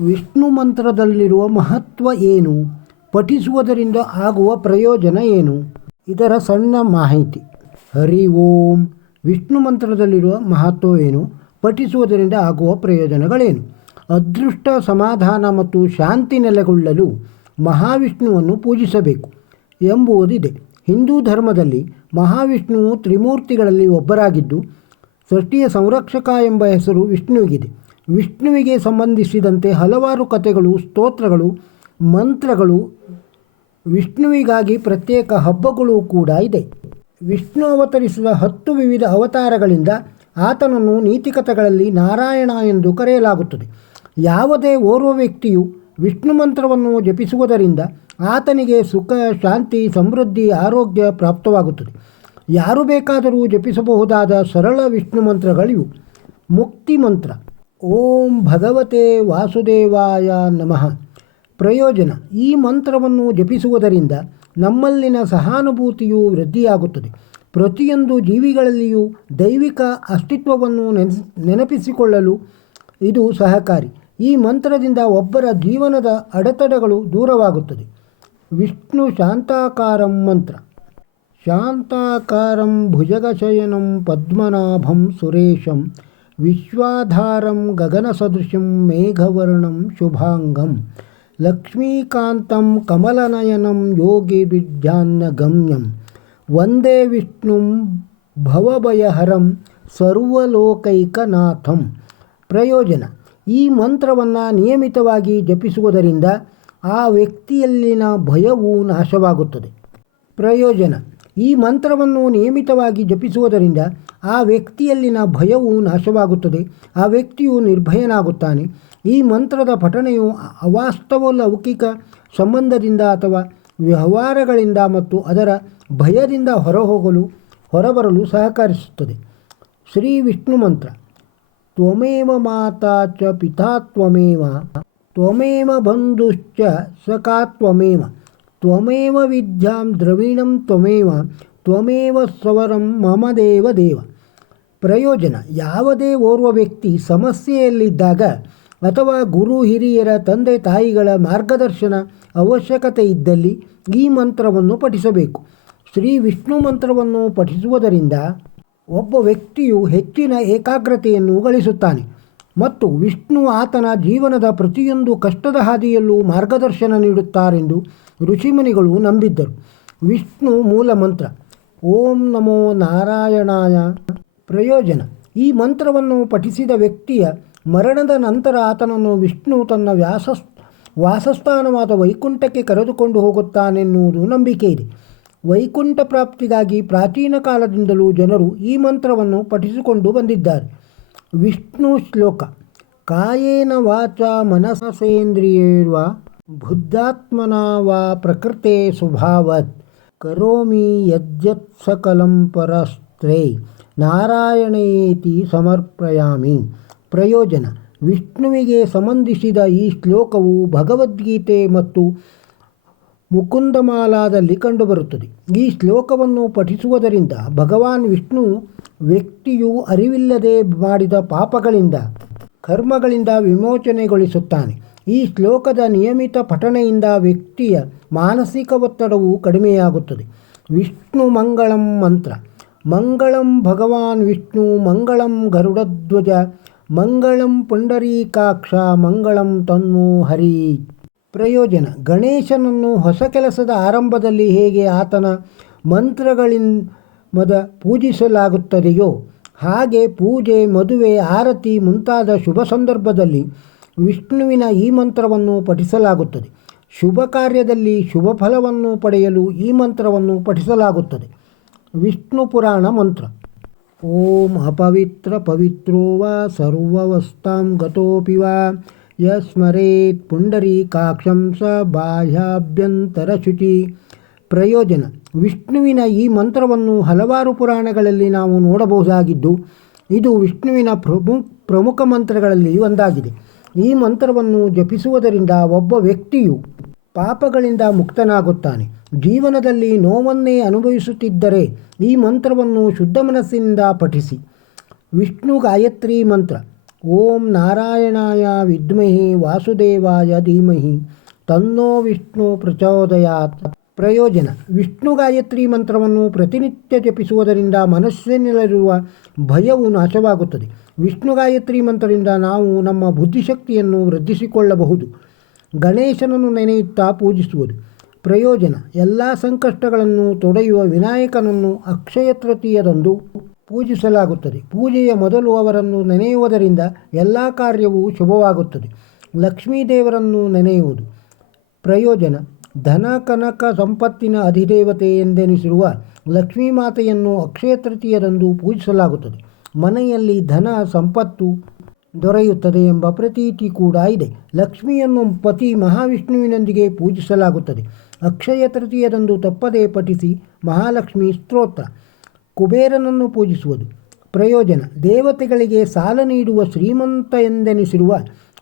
ವಿಷ್ಣು ಮಂತ್ರದಲ್ಲಿರುವ ಮಹತ್ವ ಏನು? ಪಠಿಸುವುದರಿಂದ ಆಗುವ ಪ್ರಯೋಜನ ಏನು? ಇದರ ಸಣ್ಣ ಮಾಹಿತಿ. ಹರಿ ಓಂ. ವಿಷ್ಣು ಮಂತ್ರದಲ್ಲಿರುವ ಮಹತ್ವವೇನು? ಪಠಿಸುವುದರಿಂದ ಆಗುವ ಪ್ರಯೋಜನಗಳೇನು? ಅದೃಷ್ಟ, ಸಮಾಧಾನ ಮತ್ತು ಶಾಂತಿ ನೆಲೆಗೊಳ್ಳಲು ಮಹಾವಿಷ್ಣುವನ್ನು ಪೂಜಿಸಬೇಕು ಎಂಬುದಿದೆ. ಹಿಂದೂ ಧರ್ಮದಲ್ಲಿ ಮಹಾವಿಷ್ಣುವು ತ್ರಿಮೂರ್ತಿಗಳಲ್ಲಿ ಒಬ್ಬರಾಗಿದ್ದು, ಸೃಷ್ಟಿಯ ಸಂರಕ್ಷಕ ಎಂಬ ಹೆಸರು ವಿಷ್ಣುವಿಗಿದೆ. ವಿಷ್ಣುವಿಗೆ ಸಂಬಂಧಿಸಿದಂತೆ ಹಲವಾರು ಕಥೆಗಳು, ಸ್ತೋತ್ರಗಳು, ಮಂತ್ರಗಳು, ವಿಷ್ಣುವಿಗಾಗಿ ಪ್ರತ್ಯೇಕ ಹಬ್ಬಗಳು ಕೂಡ ಇದೆ. ವಿಷ್ಣು ಅವತರಿಸಿದ 10 ವಿವಿಧ ಅವತಾರಗಳಿಂದ ಆತನನ್ನು ನೀತಿಕಥೆಗಳಲ್ಲಿ ನಾರಾಯಣ ಎಂದು ಕರೆಯಲಾಗುತ್ತದೆ. ಯಾವುದೇ ಓರ್ವ ವ್ಯಕ್ತಿಯು ವಿಷ್ಣು ಮಂತ್ರವನ್ನು ಜಪಿಸುವುದರಿಂದ ಆತನಿಗೆ ಸುಖ, ಶಾಂತಿ, ಸಮೃದ್ಧಿ, ಆರೋಗ್ಯ ಪ್ರಾಪ್ತವಾಗುತ್ತದೆ. ಯಾರು ಬೇಕಾದರೂ ಜಪಿಸಬಹುದಾದ ಸರಳ ವಿಷ್ಣು ಮಂತ್ರಗಳಿವು. ಮುಕ್ತಿ ಮಂತ್ರ. ಓಂ ಭಗವತೆ ವಾಸುದೇವಾಯ ನಮಃ. ಪ್ರಯೋಜನ. ಈ ಮಂತ್ರವನ್ನು ಜಪಿಸುವುದರಿಂದ ನಮ್ಮಲ್ಲಿನ ಸಹಾನುಭೂತಿಯು ವೃದ್ಧಿಯಾಗುತ್ತದೆ. ಪ್ರತಿಯೊಂದು ಜೀವಿಗಳಲ್ಲಿಯೂ ದೈವಿಕ ಅಸ್ತಿತ್ವವನ್ನು ನೆನಪಿಸಿಕೊಳ್ಳಲು ಇದು ಸಹಕಾರಿ. ಈ ಮಂತ್ರದಿಂದ ಒಬ್ಬರ ಜೀವನದ ಅಡೆತಡೆಗಳು ದೂರವಾಗುತ್ತದೆ. ವಿಷ್ಣು ಶಾಂತಾಕಾರಂ ಮಂತ್ರ. ಶಾಂತಾಕಾರಂ ಭುಜಗಶಯನಂ ಪದ್ಮನಾಭಂ ಸುರೇಶಂ ವಿಶ್ವಾಧಾರಂ ಗಗನಸದೃಶಂ ಮೇಘವರ್ಣಂ ಶುಭಾಂಗಂ ಲಕ್ಷ್ಮೀಕಾಂತಂ ಕಮಲನಯನಂ ಯೋಗಿ ವಿದ್ಯಾನ್ನಗಮ್ಯಂ ವಂದೇ ವಿಷ್ಣುಂ ಭವಭಯಹರಂ ಸರ್ವಲೋಕೈಕನಾಥಂ. ಪ್ರಯೋಜನ. ಈ ಮಂತ್ರವನ್ನು ನಿಯಮಿತವಾಗಿ ಜಪಿಸುವುದರಿಂದ ಆ ವ್ಯಕ್ತಿಯಲ್ಲಿನ ಭಯವು ನಾಶವಾಗುತ್ತದೆ. ಪ್ರಯೋಜನ. ಈ ಮಂತ್ರವನ್ನು ನಿಯಮಿತವಾಗಿ ಜಪಿಸುವುದರಿಂದ ಆ ವ್ಯಕ್ತಿಯಲ್ಲಿನ ಭಯವು ನಾಶವಾಗುತ್ತದೆ. ಆ ವ್ಯಕ್ತಿಯು ನಿರ್ಭಯನಾಗುತ್ತಾನೆ. ಈ ಮಂತ್ರದ ಪಠಣೆಯು ಅವಾಸ್ತವ ಲೌಕಿಕ ಸಂಬಂಧದಿಂದ ಅಥವಾ ವ್ಯವಹಾರಗಳಿಂದ ಮತ್ತು ಅದರ ಭಯದಿಂದ ಹೊರಬರಲು ಸಹಕರಿಸುತ್ತದೆ. ಶ್ರೀ ವಿಷ್ಣು ಮಂತ್ರ. ತ್ವಮೇವ ಮಾತಾ ಚ ಪಿತಾ ತ್ವಮೇವ ತ್ವಮೇವ ಬಂಧುಶ್ಚ ಸಖಾ ತ್ವಮೇವ ತ್ವಮೇವ ವಿದ್ಯಾಂ ದ್ರವಿಣಂ ತ್ವಮೇವ ತ್ವಮೇವ ಸ್ವರಂ ಮಮ ದೇವ ದೇವ. ಪ್ರಯೋಜನ. ಯಾವುದೇ ಓರ್ವ ವ್ಯಕ್ತಿ ಸಮಸ್ಯೆಯಲ್ಲಿದ್ದಾಗ ಅಥವಾ ಗುರು ಹಿರಿಯರ, ತಂದೆ ತಾಯಿಗಳ ಮಾರ್ಗದರ್ಶನ ಅವಶ್ಯಕತೆ ಇದ್ದಲ್ಲಿ ಈ ಮಂತ್ರವನ್ನು ಪಠಿಸಬೇಕು. ಶ್ರೀ ವಿಷ್ಣು ಮಂತ್ರವನ್ನು ಪಠಿಸುವುದರಿಂದ ಒಬ್ಬ ವ್ಯಕ್ತಿಯು ಹೆಚ್ಚಿನ ಏಕಾಗ್ರತೆಯನ್ನು ಗಳಿಸುತ್ತಾನೆ ಮತ್ತು ವಿಷ್ಣು ಆತನ ಜೀವನದ ಪ್ರತಿಯೊಂದು ಕಷ್ಟದ ಹಾದಿಯಲ್ಲೂ ಮಾರ್ಗದರ್ಶನ ನೀಡುತ್ತಾರೆಂದು ಋಷಿಮುನಿಗಳು ನಂಬಿದ್ದರು. ವಿಷ್ಣು ಮೂಲ ಮಂತ್ರ. ಓಂ ನಮೋ ನಾರಾಯಣಾಯ. ಪ್ರಯೋಜನ. ಈ ಮಂತ್ರವನ್ನು ಪಠಿಸಿದ ವ್ಯಕ್ತಿಯ ಮರಣದ ನಂತರ ಆತನನ್ನು ವಿಷ್ಣು ತನ್ನ ವಾಸಸ್ಥಾನವಾದ ವೈಕುಂಠಕ್ಕೆ ಕರೆದುಕೊಂಡು ಹೋಗುತ್ತಾನೆನ್ನುವುದು ನಂಬಿಕೆ ಇದೆ. ವೈಕುಂಠ ಪ್ರಾಪ್ತಿಗಾಗಿ ಪ್ರಾಚೀನ ಕಾಲದಿಂದಲೂ ಜನರು ಈ ಮಂತ್ರವನ್ನು ಪಠಿಸಿಕೊಂಡು ಬಂದಿದ್ದಾರೆ. ವಿಷ್ಣು ಶ್ಲೋಕ. ಕಾಯೇನ ವಾಚ ಮನಸೇಂದ್ರಿಯೈರ್ವಾ ಬುದ್ಧಾತ್ಮನಾ ವಾ ಪ್ರಕೃತೆ ಸ್ವಭಾವತ್ ಕರೋಮಿ ಯದ್ಯತ್ ಸಕಲಂ ಪರಸ್ತ್ರೈ ನಾರಾಯಣೇತಿ ಸಮರ್ಪಯಾಮಿ. ಪ್ರಯೋಜನ. ವಿಷ್ಣುವಿಗೆ ಸಂಬಂಧಿಸಿದ ಈ ಶ್ಲೋಕವು ಭಗವದ್ಗೀತೆ ಮತ್ತು ಮುಕುಂದಮಾಲಾದಲ್ಲಿ ಕಂಡುಬರುತ್ತದೆ. ಈ ಶ್ಲೋಕವನ್ನು ಪಠಿಸುವುದರಿಂದ ಭಗವಾನ್ ವಿಷ್ಣು ವ್ಯಕ್ತಿಯು ಅರಿವಿಲ್ಲದೆ ಮಾಡಿದ ಪಾಪಗಳಿಂದ, ಕರ್ಮಗಳಿಂದ ವಿಮೋಚನೆಗೊಳಿಸುತ್ತಾನೆ. ಈ ಶ್ಲೋಕದ ನಿಯಮಿತ ಪಠಣೆಯಿಂದ ವ್ಯಕ್ತಿಯ ಮಾನಸಿಕ ಒತ್ತಡವು ಕಡಿಮೆಯಾಗುತ್ತದೆ. ವಿಷ್ಣು ಮಂಗಳಂ ಮಂತ್ರ. ಮಂಗಳಂ ಭಗವಾನ್ ವಿಷ್ಣು ಮಂಗಳಂ ಗರುಡಧ್ವಜ ಮಂಗಳಂ ಪುಂಡರೀಕಾಕ್ಷ ಮಂಗಳಂ ತನ್ಮೋ ಹರಿ. ಪ್ರಯೋಜನ. ಗಣೇಶನನ್ನು ಹೊಸ ಕೆಲಸದ ಆರಂಭದಲ್ಲಿ ಹೇಗೆ ಆತನ ಮಂತ್ರಗಳಿಂದ ಪೂಜಿಸಲಾಗುತ್ತದೆಯೋ ಹಾಗೆ ಪೂಜೆ, ಮದುವೆ, ಆರತಿ ಮುಂತಾದ ಶುಭ ಸಂದರ್ಭದಲ್ಲಿ ವಿಷ್ಣುವಿನ ಈ ಮಂತ್ರವನ್ನು ಪಠಿಸಲಾಗುತ್ತದೆ. ಶುಭ ಕಾರ್ಯದಲ್ಲಿ ಶುಭ ಫಲವನ್ನು ಪಡೆಯಲು ಈ ಮಂತ್ರವನ್ನು ಪಠಿಸಲಾಗುತ್ತದೆ. ವಿಷ್ಣು ಪುರಾಣ ಮಂತ್ರ. ಓಂ ಅಪವಿತ್ರ ಪವಿತ್ರೋ ವಾ ಸರ್ವವಸ್ತಾಂ ಗತೋಪಿ ವಾ ಯಸ್ಮರೇತ್ ಪುಂಡರೀಕಾಕ್ಷಂ ಸ ಬಾಹ್ಯಾಭ್ಯಂತರ ಶುಚಿ. ಪ್ರಯೋಜನ. ವಿಷ್ಣುವಿನ ಈ ಮಂತ್ರವನ್ನು ಹಲವಾರು ಪುರಾಣಗಳಲ್ಲಿ ನಾವು ನೋಡಬಹುದಾಗಿದ್ದು ಇದು ವಿಷ್ಣುವಿನ ಪ್ರಮುಖ ಮಂತ್ರಗಳಲ್ಲಿ ಒಂದಾಗಿದೆ. ಈ ಮಂತ್ರವನ್ನು ಜಪಿಸುವುದರಿಂದ ಒಬ್ಬ ವ್ಯಕ್ತಿಯು ಪಾಪಗಳಿಂದ ಮುಕ್ತನಾಗುತ್ತಾನೆ. ಜೀವನದಲ್ಲಿ ನೋವನ್ನೇ ಅನುಭವಿಸುತ್ತಿದ್ದರೆ ಈ ಮಂತ್ರವನ್ನು ಶುದ್ಧ ಮನಸ್ಸಿನಿಂದ ಪಠಿಸಿ. ವಿಷ್ಣು ಗಾಯತ್ರಿ ಮಂತ್ರ. ಓಂ ನಾರಾಯಣಾಯ ವಿದ್ಮಹಿ ವಾಸುದೇವಾಯ ಧೀಮಹಿ ತನ್ನೋ ವಿಷ್ಣು ಪ್ರಚೋದಯಾತ್. ಪ್ರಯೋಜನ: ವಿಷ್ಣು ಗಾಯತ್ರಿ ಮಂತ್ರವನ್ನು ಪ್ರತಿನಿತ್ಯ ಜಪಿಸುವುದರಿಂದ ಮನಸ್ಸಿನಲ್ಲಿರುವ ಭಯವು ನಾಶವಾಗುತ್ತದೆ. ವಿಷ್ಣು ಗಾಯತ್ರಿ ಮಂತ್ರದಿಂದ ನಾವು ನಮ್ಮ ಬುದ್ಧಿಶಕ್ತಿಯನ್ನು ವೃದ್ಧಿಸಿಕೊಳ್ಳಬಹುದು. ಗಣೇಶನನ್ನು ನೆನೆಯುತ್ತಾ ಪೂಜಿಸುವುದು. ಪ್ರಯೋಜನ: ಎಲ್ಲ ಸಂಕಷ್ಟಗಳನ್ನು ತೊಡೆಯುವ ವಿನಾಯಕನನ್ನು ಅಕ್ಷಯ ತೃತೀಯದಂದು ಪೂಜಿಸಲಾಗುತ್ತದೆ. ಪೂಜೆಯ ಮೊದಲು ಅವರನ್ನು ನೆನೆಯುವುದರಿಂದ ಎಲ್ಲ ಕಾರ್ಯವೂ ಶುಭವಾಗುತ್ತದೆ. ಲಕ್ಷ್ಮೀದೇವರನ್ನು ನೆನೆಯುವುದು. ಪ್ರಯೋಜನ: ಧನ ಕನಕ ಸಂಪತ್ತಿನ ಅಧಿದೇವತೆ ಎಂದೆನಿಸಿರುವ ಲಕ್ಷ್ಮೀ ಮಾತೆಯನ್ನು ಅಕ್ಷಯ ತೃತೀಯದಂದು ಪೂಜಿಸಲಾಗುತ್ತದೆ. ಮನೆಯಲ್ಲಿ ಧನ ಸಂಪತ್ತು ದೊರೆಯುತ್ತದೆ ಎಂಬ ಪ್ರತೀತಿ ಕೂಡ ಇದೆ. ಲಕ್ಷ್ಮಿಯನ್ನು ಪತಿ ಮಹಾವಿಷ್ಣುವಿನೊಂದಿಗೆ ಪೂಜಿಸಲಾಗುತ್ತದೆ. ಅಕ್ಷಯ ತೃತೀಯದಂದು ತಪ್ಪದೇ ಪಠಿಸಿ ಮಹಾಲಕ್ಷ್ಮಿ ಸ್ತೋತ್ರ. ಕುಬೇರನನ್ನು ಪೂಜಿಸುವುದು. ಪ್ರಯೋಜನ: ದೇವತೆಗಳಿಗೆ ಸಾಲ ನೀಡುವ ಶ್ರೀಮಂತ ಎಂದೆನಿಸಿರುವ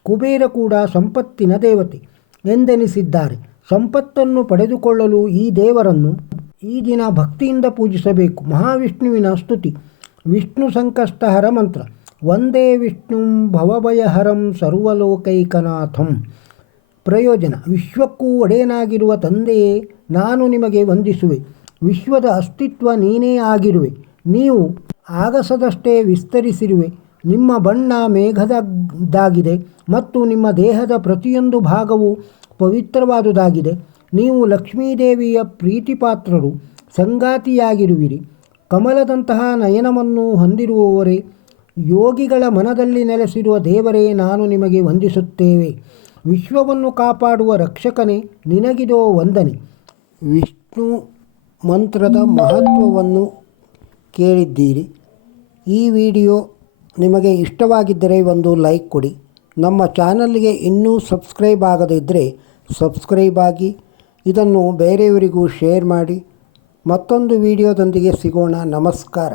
ಕುಬೇರ ಕೂಡ ಸಂಪತ್ತಿನ ದೇವತೆ ಎಂದೆನಿಸಿದ್ದಾರೆ. ಸಂಪತ್ತನ್ನು ಪಡೆದುಕೊಳ್ಳಲು ಈ ದೇವರನ್ನು ಈ ದಿನ ಭಕ್ತಿಯಿಂದ ಪೂಜಿಸಬೇಕು. ಮಹಾವಿಷ್ಣುವಿನ ಸ್ತುತಿ. ವಿಷ್ಣು ಸಂಕಷ್ಟಹರ ಮಂತ್ರ. ವಂದೇ ವಿಷ್ಣುಂ ಭವಭಯಹರಂ ಸರ್ವಲೋಕೈಕನಾಥಂ. ಪ್ರಯೋಜನ: ವಿಶ್ವಕ್ಕೂ ಒಡೆಯನಾಗಿರುವ ತಂದೆಯೇ, ನಾನು ನಿಮಗೆ ವಂದಿಸುವೆ. ವಿಶ್ವದ ಅಸ್ತಿತ್ವ ನೀನೇ ಆಗಿರುವೆ. ನೀವು ಆಗಸದಷ್ಟೇ ವಿಸ್ತರಿಸಿರುವೆ. ನಿಮ್ಮ ಬಣ್ಣ ಮೇಘದಾಗಿದೆ ಮತ್ತು ನಿಮ್ಮ ದೇಹದ ಪ್ರತಿಯೊಂದು ಭಾಗವು ಪವಿತ್ರವಾದುದಾಗಿದೆ. ನೀವು ಲಕ್ಷ್ಮೀದೇವಿಯ ಪ್ರೀತಿಪಾತ್ರರು, ಸಂಗಾತಿಯಾಗಿರುವಿರಿ. ಕಮಲದಂತಹ ನಯನವನ್ನು ಹೊಂದಿರುವವರೇ, ಯೋಗಿಗಳ ಮನದಲ್ಲಿ ನೆಲೆಸಿರುವ ದೇವರೇ, ನಾನು ನಿಮಗೆ ವಂದಿಸುತ್ತೇವೆ. ವಿಶ್ವವನ್ನು ಕಾಪಾಡುವ ರಕ್ಷಕನೇ, ನಿನಗಿದೋ ವಂದನೆ. ವಿಷ್ಣು ಮಂತ್ರದ ಮಹತ್ವವನ್ನು ಕೇಳಿದ್ದೀರಿ. ಈ ವಿಡಿಯೋ ನಿಮಗೆ ಇಷ್ಟವಾಗಿದ್ದರೆ ಒಂದು ಲೈಕ್ ಕೊಡಿ. ನಮ್ಮ ಚಾನಲ್ಗೆ ಇನ್ನೂ ಸಬ್ಸ್ಕ್ರೈಬ್ ಆಗದಿದ್ದರೆ ಸಬ್ಸ್ಕ್ರೈಬ್ ಆಗಿ. ಇದನ್ನು ಬೇರೆಯವರಿಗೂ ಶೇರ್ ಮಾಡಿ. ಮತ್ತೊಂದು ವಿಡಿಯೋದೊಂದಿಗೆ ಸಿಗೋಣ. ನಮಸ್ಕಾರ.